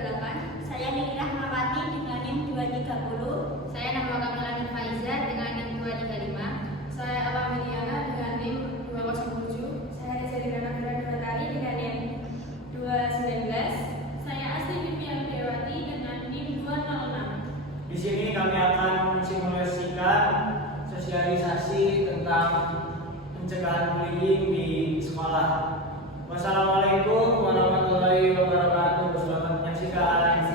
28. Saya Nini Rahmawati dengan NIM 230. Saya nama Kamila Faiza dengan NIM 235. Saya Alhamdulillah dengan NIM 207. Saya Reza Dirana Batari dengan NIM 219. Saya Asli Vivian Dewati dengan NIM 206. Di sini kami akan mensimulasikan sosialisasi tentang pencegahan bullying di sekolah. Wassalamualaikum warahmatullahi wabarakatuh. Selamat menyaksikan.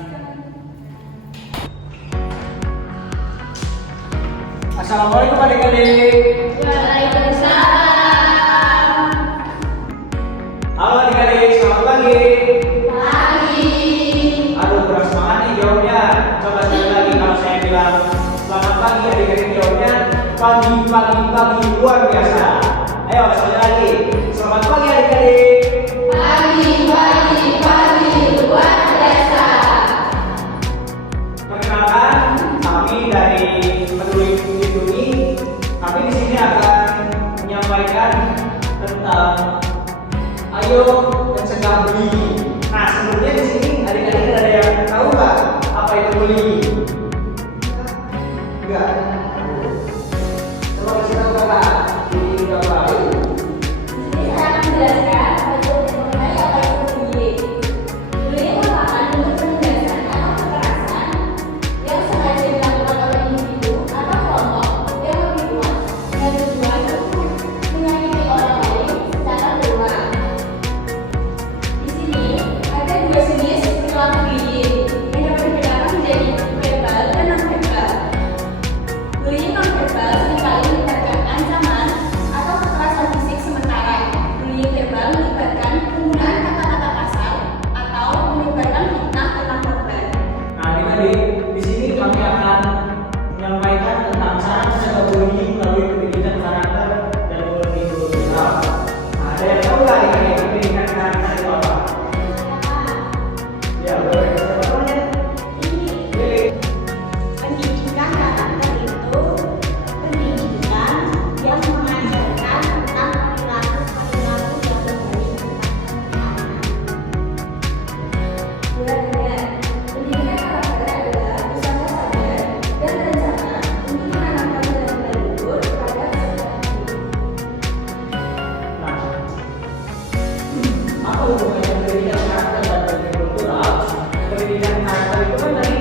Assalamualaikum adik-adik. Waalaikumsalam. Halo adik-adik, selamat pagi. Pagi. Aduh, kurang semangat nih jawabnya. Coba sekali lagi kalau saya bilang selamat pagi, adik-adik jawabnya pagi luar biasa. Ayo sekali lagi. Selamat pagi adik-adik. Pagi luar biasa. Perkenalkan, kami dari Peduli Lindungi. Kami di sini akan menyampaikan tentang ayo mencegah bullying. Nah, sebelumnya di sini adik-adik ada yang tahu nggak apa itu bullying? Enggak. Coba kasih tahu kakak. Bullying itu apa? Di sini saya akan menjelaskan mengenai apa itu bullying. Bullying merupakan bentuk penindasan atau kekerasan yang sengaja dilakukan oleh individu atau kelompok yang lebih luas dengan tujuan untuk menyakiti orang lain secara berulang. Di sini ada dua jenis perilaku bullying yang dapat dibedakan menjadi verbal dan non-verbal. Bullying non-verbal seringkali melibatkan ancaman atau kekerasan fisik, sementara bullying verbal melibatkan penggunaan kata-kata kasar atau melibatkan fitnah tentang korban. Nah, adik-adik, di sini kami akan menyampaikan tentang cara mencegah bullying melalui pendidikan karakter dan bullying kultural. Nah, ada yang tahu nggak adik-adik pendidikan karakter itu apa? Ya, boleh. Siapa namanya? Lili. Pendidikan karakter itu pendidikan yang mengajarkan tentang perilaku-perilaku yang berbalik Benar-benar, pendidikan karakter adalah usaha sadar dan rencana untuk menanamkan nilai-nilai luhur terhadap seseorang. Nah, apa hubungannya pendidikan karakter dan pendidikan kultural? Pendidikan karakter itu kan tadi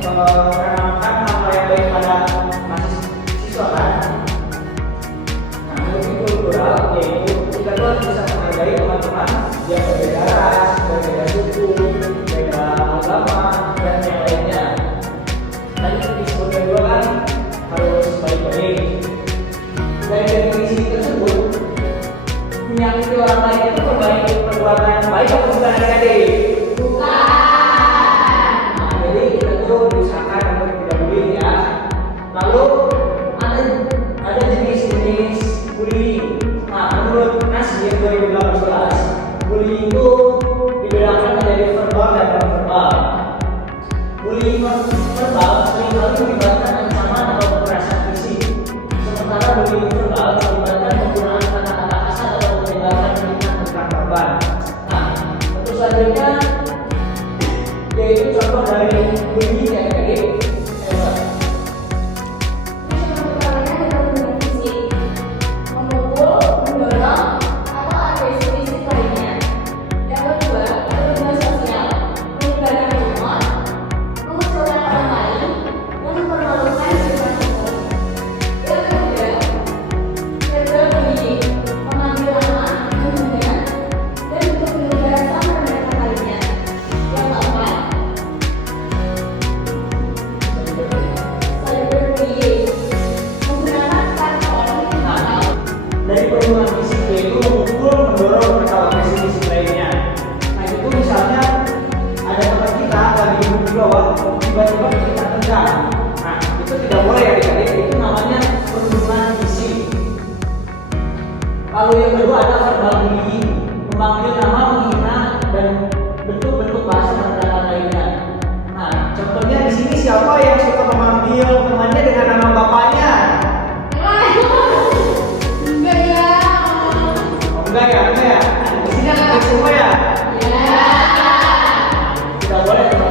menanamkan hal yang baik pada mahasiswa kan? Nah, pendidikan kultural yaitu kita tuh harus bisa menghargai teman-teman yang berbeda ras, berbeda suku, beda agama, dan yang lainnya. Tadi disebut kedua kan harus baik-baik. Dari definisi tersebut, menyakiti orang lain itu perbuatan baik atau bukan adik-adik? Nah, jadi kita tuh diusahakan untuk tidak bullying ya. Lalu ada jenis-jenis bullying. Nah, menurut Nasir 2018, bullying itu dibedakan menjadi verbal dan non-verbal. Bullying verbal seringkali melibatkan ancaman atau kekerasan fisik, sementara bullying verbal melibatkan penggunaan kata-kata kasar atau menyebarkan fitnah tentang korban. Nah, tentu selanjutnya yaitu contoh dari bullying yang tadi. Ucapan adalah hubungan fisik, memukul, mendorong, atau agresi fisik lainnya. Yang kedua, hubungan sosial, menyebarkan humor, mengucilkan orang lain, dan mempermalukan di depan umum. Yang ketiga, verbal bullying, memanggil nama, menghina, dan bentuk penugasan mereka lainnya. Yang keempat, cyberbullying, menggunakan platform atau Dari perhubungan fisik yaitu memukul, mendorong, atau agresi fisik lainnya. Nah, itu misalnya ada teman kita lagi duduk di bawah, tiba-tiba kita tendang. Nah, itu tidak boleh ya adik-adik, itu namanya perhubungan fisik. Lalu yang kedua ada verbal bullying, memanggil nama, menghina, dan bentuk-bentuk bahasa merendahkan lainnya. Nah, contohnya di sini siapa yang suka memanggil temannya dengan nama bapaknya? Enggak ya. Oh, enggak ya? Di sini ada semua ya? Ya. Tidak boleh teman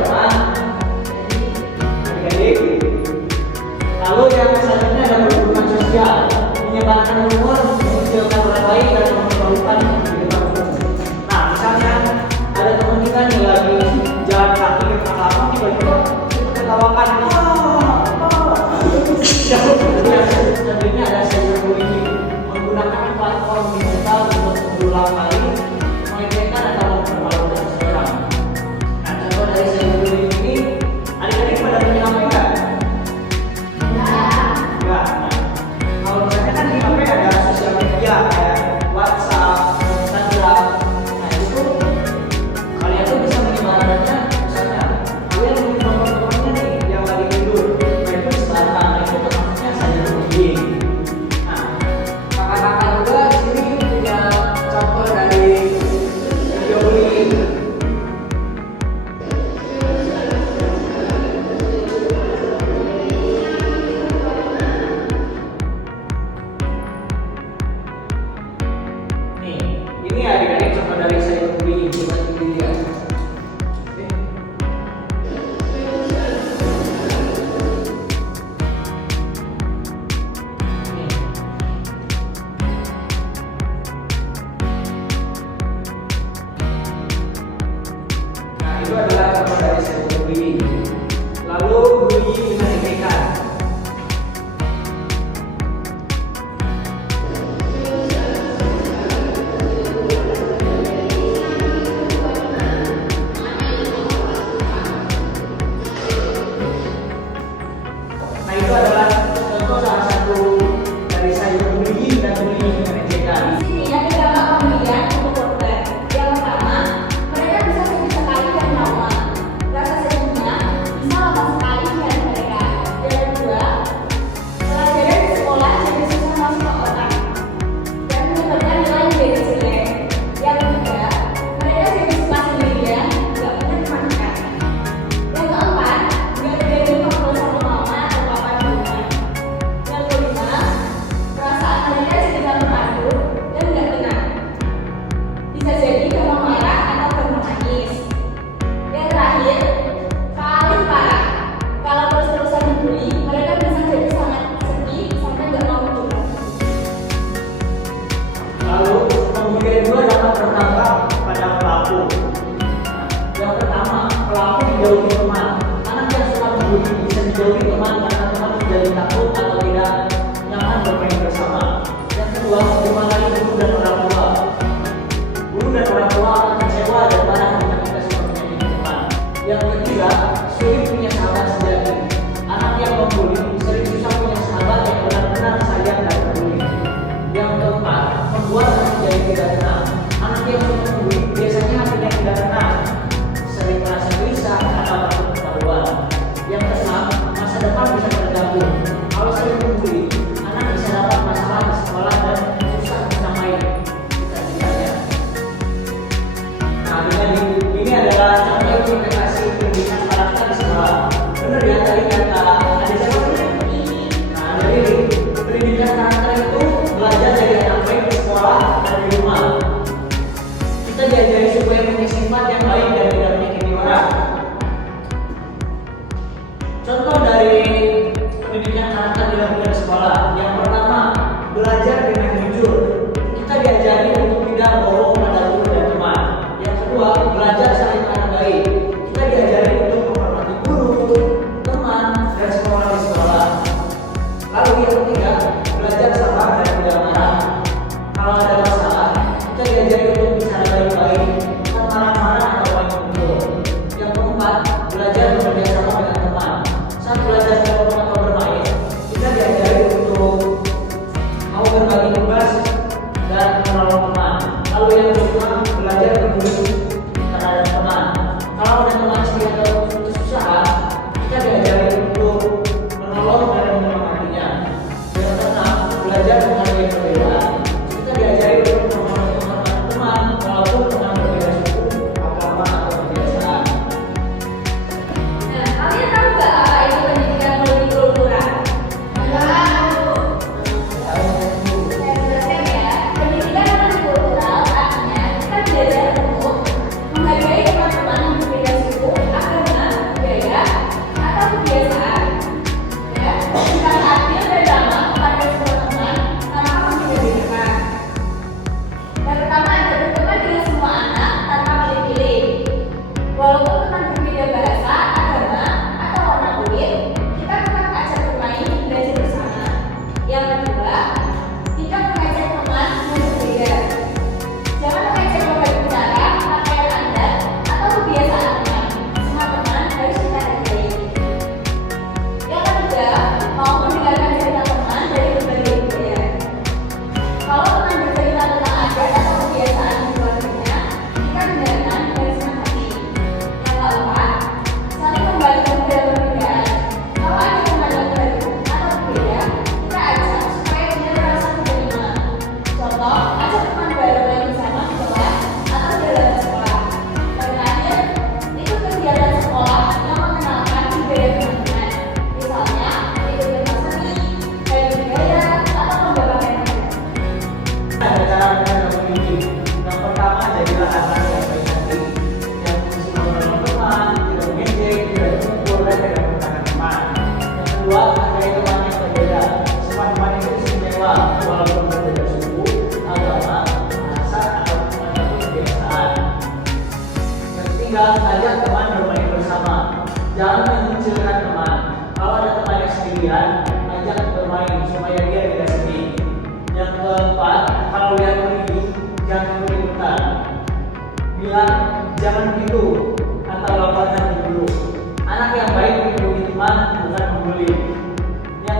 Lalu yang selanjutnya ada perburukan sosial, menyebarkan rumor, mengecilkan orang lain dan mempermalukan di depan umum. Nah, misalnya ada teman kita nih lagi jalan kaki ke belakang, tiba-tiba kita ketawakan, selanjutnya ada cyberbullying, menggunakan platform digital untuk berulang kali melecehkan atau mempermalukan seseorang. Nah, contoh dari cyberbullying ini, adik-adik pada punya HP nggak? Enggak. Kalau misalnya kan di HP ada sosial media kayak WhatsApp, Instagram. Nah itu kalian tuh bisa menyebarkannya. Misalnya kalian punya teman-temannya nih yang lagi tidur, nah itu disebarkan. Nah itu termasuknya cyberbullying. Nah kakak-kakak juga di sini punya contoh dari video bullying. Nih, ini adik-adik contoh dari cyberbullying. Coba dilihat. Oke. Nih. Nah, itu adalah contoh dari cyberbullying. Lalu bullying dengan ejekan. Nah itu adalah contoh salah satu dari cyberbullying dan bullying dengan ejekan. Di sini ada dampak pemberian untuk korban. Yang pertama, mereka bisa sedih sekali dan trauma. Rasa sedihnya bisa lama sekali di hati mereka. Yang kedua, pelajaran di sekolah jadi susah masuk ke otak dan menyebabkan nilai jadi jelek. Yang ketiga, mereka jadi suka sendirian, nggak punya teman dekat. Yang keempat, nggak berani ngobrol sama mama atau papa di rumah.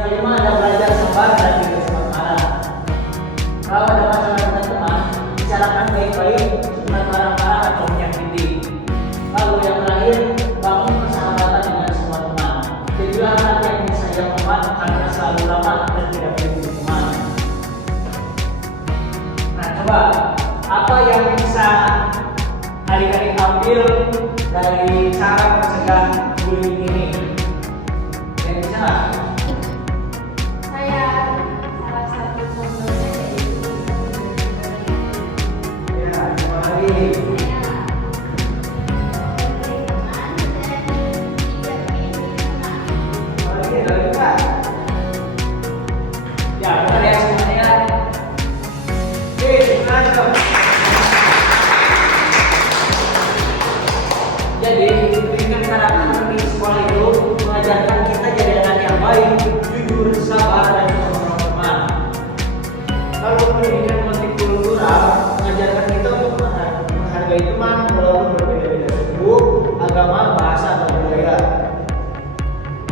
kelima ada belajar sabar dan tidak cepat marah. Kalau ada masalah dengan teman, bicarakan baik-baik, jangan marah-marah atau menyakiti. Lalu yang terakhir, bangun persahabatan dengan semua teman. Jadilah anak yang disayang teman karena selalu ramah dan tidak memiliki teman. Nah, coba apa yang bisa adik-adik ambil dari cara mencegah bullying ini? Yang bisa nggak? Saya salah satu contohnya yaitu Ya, coba lagi. Ya, benar ya semuanya. Oke, lanjut. Jadi, pendidikan karakter di sekolah itu mengajarkan kita jadi anak yang baik, jujur, sabar, dan bisa menolong teman. Lalu pendidikan multikultural mengajarkan kita untuk menghargai teman walaupun berbeda-beda suku, agama, bahasa, atau budaya.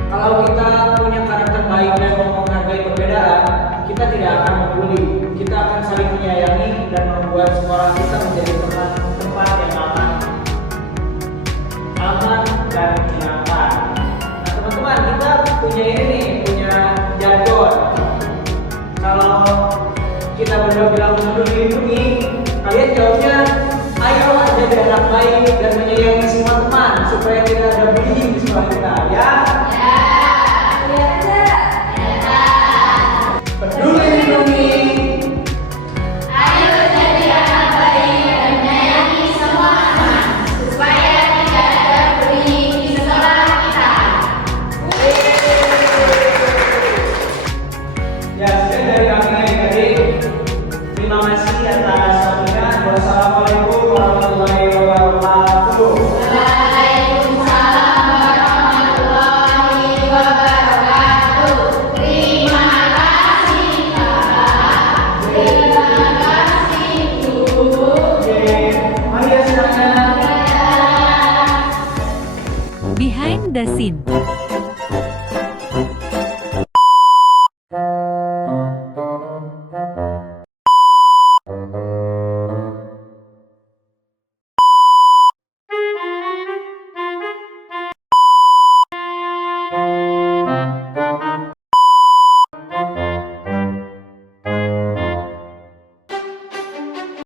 Kalau kita punya karakter baik dan mau menghargai perbedaan, kita tidak akan membuli. Kita akan saling menyayangi dan membuat sekolah kita menjadi tempat yang aman dan menyenangkan. Nah teman-teman, kita punya ini nih, punya jargon. Kalau kita berdua bilang mundur dilindungi, kalian jawabnya, ayo jadi anak baik dan menyayangi semua teman supaya tidak ada bullying di sekolah kita.